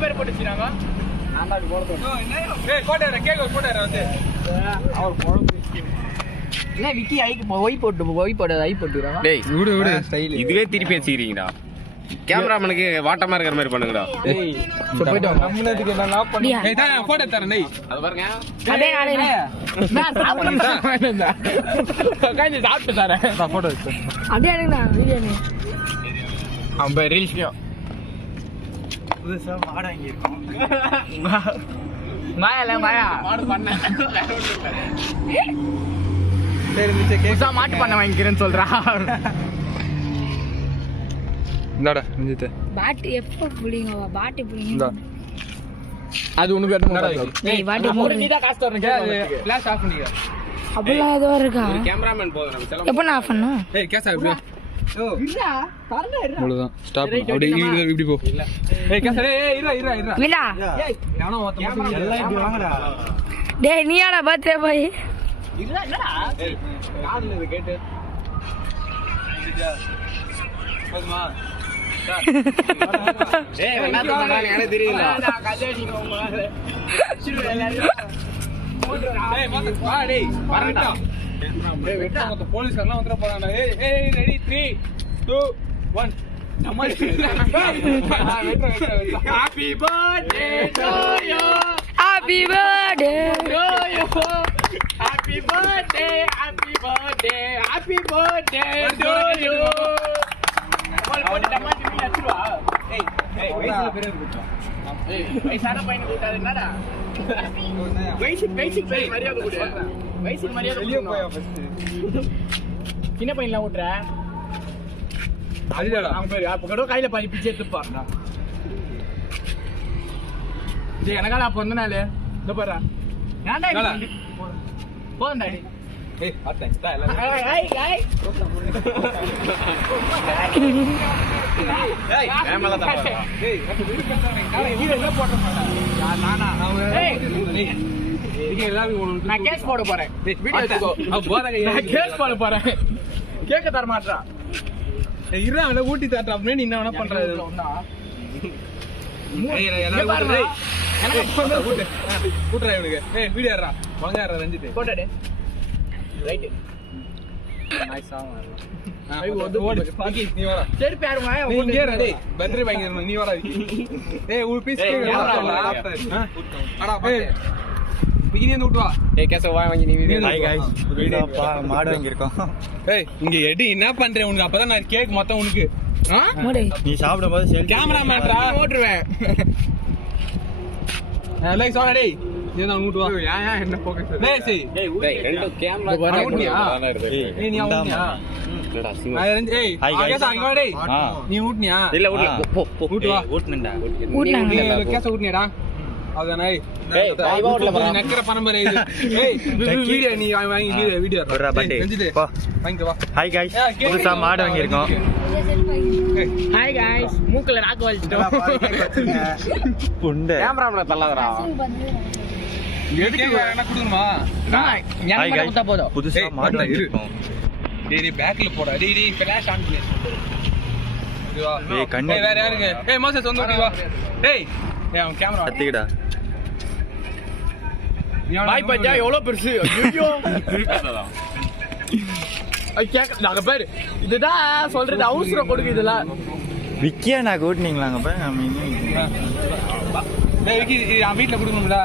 பேர் போட்டு வச்சுறாங்க. ஏய் போடாத கேக் போடாத வந்து. அவர் போடு. என்ன விக்கி ஒய் போடாத ஐ போட்டுறாங்க. டேய் விடு ஸ்டைல். இதுவே திருப்பி வச்சிக்கிறீங்கடா. கேமராமனுக்கு வாட்டமா இருக்கிற மாதிரி பண்ணுங்கடா. டேய் போய்ட்டு நம்மளுக்கு என்னன்னா பண்ணு. ஏய் தான போட்டோ தரேன் டேய். அது பாருங்க. அடே நானே. நான் சாப்பிடுறேன். காஞ்சி சாப்பிட்டு தரேன். நான் போட்டோ எடுத்து. அப்படியே எடுங்கடா வீடியோ நீ. நம்ம ரீல்ஸ்லயோ. புதுசா மாடு வாங்கி இருக்கோம். மாயா மாடு பண்ண. சரி மிச்ச கேஸா மாட்டு பண்ண வாங்கிக்கிறேன்னு சொல்றா. இந்தாடா மிஞ்சிட்டு. பாட் எப்ப புடிங்க பாட் புடிங்க. அது உனக்கு எடுத்துடா. ஏய் பாட் மூடு நீ தான் காசு தரணும். கேஸ் ஃபிளாஷ் ஆஃப் பண்ணிக்க. அப்படிலாம் ஏதோ இருக்கா? கேமராமேன் போதும் நம்ம செலவு. எப்ப நான் ஆஃப் பண்ணனும்? ஏய் கேஸ் ஆஃப். ஓ இருடா தரடா இருடா. அவ்வளவுதான் ஸ்டாப். அப்படியே இப்படி போ. ஏய் கேஸ் ஏய் இருடா. விடா. ஏய் யானோ மொத்தமா எல்லாம் இப்படி வாங்கடா. டேய் நீயாடா பர்த்டே பாய்? இருடா என்னடா? ஏய் காதுல இது கேட்டு. போதுமா? ஏய் என்ன பண்றாங்க எனக்கு தெரியல. நான் கல்யாணிங்க உங்கள. சிறு எல்லாரும். ஏய் வா டேய் வரடா. ஏய் வெட்டா அந்த போலீஸ்காரலாம் வந்துற போறானே. ஏய் ரெடி 3 2 1 நம்ம happy birthday to you. Happy birthday to you. Happy birthday happy birthday happy birthday to you. போட்டு டமா டிவி அடிச்சுவா. ஏய் வயசுல பேர் இருக்கட்டும். ஏய் வயசான பையனை கூட்டாத என்னடா? பேசிக் மரியாதை கொடு. பேசிக் மரியாதை வெளிய போயா ஃபர்ஸ்ட். சின்ன பையன்லாம் ஓட்ற. அதுடா அவன் பேர் அப்ப கூட கையில பாதி பிச்சை எடுத்துப்பாடா. டேய் எனக்கால அப்ப வந்த நாளே. இந்த பாரு. ஏன்டா இது? போடா டேய். ஏய் அட்டை டா எல்லாம். ஏய் கேமரா தான். ஏய் அப்ப வீடு கட்டறேன். வீடு என்ன போட மாட்டாங்க. நானா ஏய் இங்க எல்லாரும் நான் கேஸ் போட போறேன். வீடியோ எடுத்துக்கோ. போறங்க நான் கேஸ் போட போறேன். கேக்க தர மாட்டறா. ஏய் இருடா அவள ஊட்டி தரற அப்படியே நீ என்ன வேணா பண்ற ஒண்ணா. ஏய் எல்லாரும் ஊட்டு. எனக்கு ஊட்டு. ஊட்றா இவனுக்கு. ஏய் வீடியோ எடுறா. ஒழுங்கா எடுறா ரஞ்சித். போடா டேய். ரைட். நைஸா வரலாம். ஐ வந்து பாக்கி நீ வர. சரி பாருங்க நீ இங்க இரு டேய். பர்த்டே வாங்கிரணும் நீ வர. ஏய் ஒரு பீஸ் கேக் அடா பாரு. பிகினி வந்து விட்டு வா. ஏய் கேச வாங்கி நீ வீடியோ. ஹாய் गाइस புதுசா மாடு வாங்கி இருக்கோம். ஏய் இங்க எடி என்ன பண்றே உனக்கு அப்பதான் நான் கேக் மொத்தம் உனக்கு. மூடு. நீ சாப்பிடும்போது செல்ஃபி கேமராமேன்டா ஓட்டுறேன். லைக் சாரி டேய். நீ தான் ஊட்டு வா. ஏன் என்ன ஃபோக்கஸ். டேய் சி. டேய் ரெண்டு கேமரா ஊட்னியா? ஏய் நீ ஊட்னியா? இல்லடா சிமா. ஏய் ஆகே அங்க டேய். நீ ஊட்னியா? இல்ல ஊட்ல போ ஊட்டு வா. ஊட்னடா. ஊட்னாங்க. நீ கேஸ் ஊட்னியாடா? அதானே. ஏய் டைவா ஊட்ல போறா. நக்கற பரம்பரை இது. ஏய் வீடியோ நீ வாங்கி வீடியோ ஒரா பட்டே. போ. வாங்க வா. ஹாய் गाइस புதுசா மாடு வாங்கி இருக்கோம். ஹாய் गाइस மூக்குல நாக்கு வலிச்சிட்டோம். புண்டை. கேமராமேன் தள்ளாதடா. எடுத்து என்ன குடுமா? ஹாய் गाइस புதுசா மாடு வாங்கி இருக்கோம். டேய் பேக்ல போடா. டேய் ஃபிளாஷ் ஆன் பண்ணு. இதுவா. ஏய் கண்ணு. ஏய் வேற யாருங்க? ஏய் மோசஸ் வந்து ஓடி வா. ஏய் அவன் கேமரா கத்திடா. பாய் பஜ்ஜா எவ்வளவு பெருசு. ஐயோ இருக்காதடா. ஐ கேக்க நாங்க பாரு. இதுதான் சொல்றது அவசரம் கொடுக்கு இதெல்லாம். விக்கியா நான் கூட்டினீங்களாங்க பாருங்க. டேய் விக்கி வீட்ல குடுக்கணும்டா.